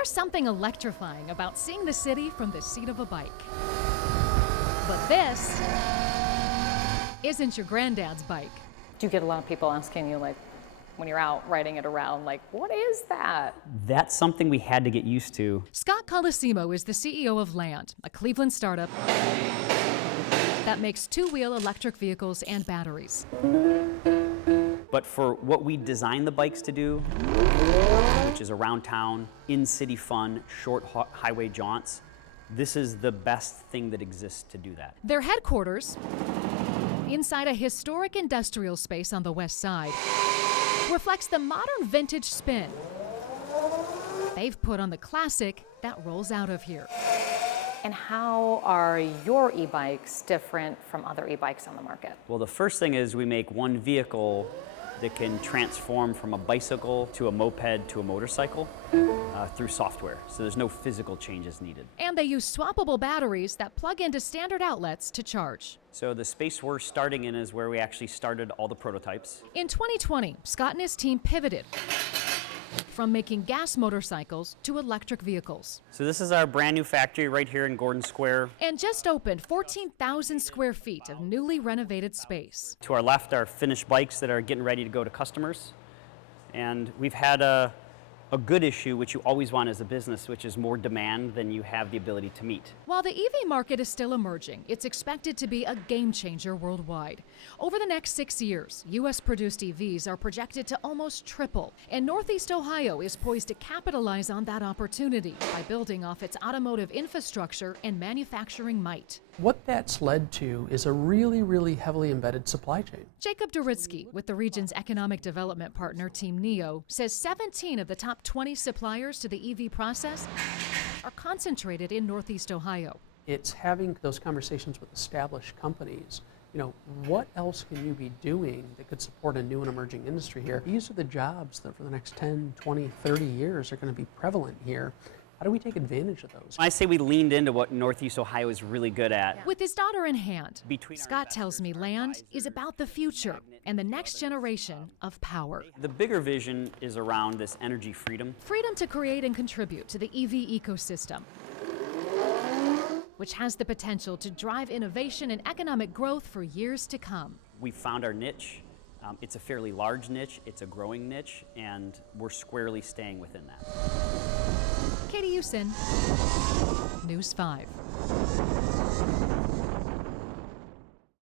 There's something electrifying about seeing the city from the seat of a bike. But this isn't your granddad's bike. Do you get a lot of people asking you, like, when you're out riding it around, like, what is that? That's something we had to get used to. Scott Colosimo is the CEO of Land, a Cleveland startup that makes two-wheel electric vehicles and batteries. But for what we designed the bikes to do, which is around town, in-city fun, short highway jaunts, this is the best thing that exists to do that. Their headquarters, inside a historic industrial space on the west side, reflects the modern vintage spin they've put on the classic that rolls out of here. And how are your e-bikes different from other e-bikes on the market? Well, the first thing is we make one vehicle that can transform from a bicycle to a moped to a motorcycle through software. So there's no physical changes needed. And they use swappable batteries that plug into standard outlets to charge. So the space we're starting in is where we actually started all the prototypes. In 2020, Scott and his team pivoted from making gas motorcycles to electric vehicles. So this is our brand new factory right here in Gordon Square. And just opened 14,000 square feet of newly renovated space. To our left are finished bikes that are getting ready to go to customers. And we've had a good issue, which you always want as a business, which is more demand than you have the ability to meet. While the EV market is still emerging, it's expected to be a game changer worldwide. Over the next 6 years, U.S.-produced EVs are projected to almost triple, and Northeast Ohio is poised to capitalize on that opportunity by building off its automotive infrastructure and manufacturing might. What that's led to is a really heavily embedded supply chain. Jacob Doritsky, with the region's economic development partner, Team NEO, says 17 of the top 20 suppliers to the EV process are concentrated in Northeast Ohio. It's having those conversations with established companies. You know, what else can you be doing that could support a new and emerging industry here? These are the jobs that for the next 10, 20, 30 years are going to be prevalent here. How do we take advantage of those? I say we leaned into what Northeast Ohio is really good at. With his daughter in hand, Scott tells me Land is about the future and the next generation of power. The bigger vision is around this energy freedom. Freedom to create and contribute to the EV ecosystem, which has the potential to drive innovation and economic growth for years to come. We found our niche. It's a fairly large niche, it's a growing niche, and we're squarely staying within that. Katie Usin, News 5.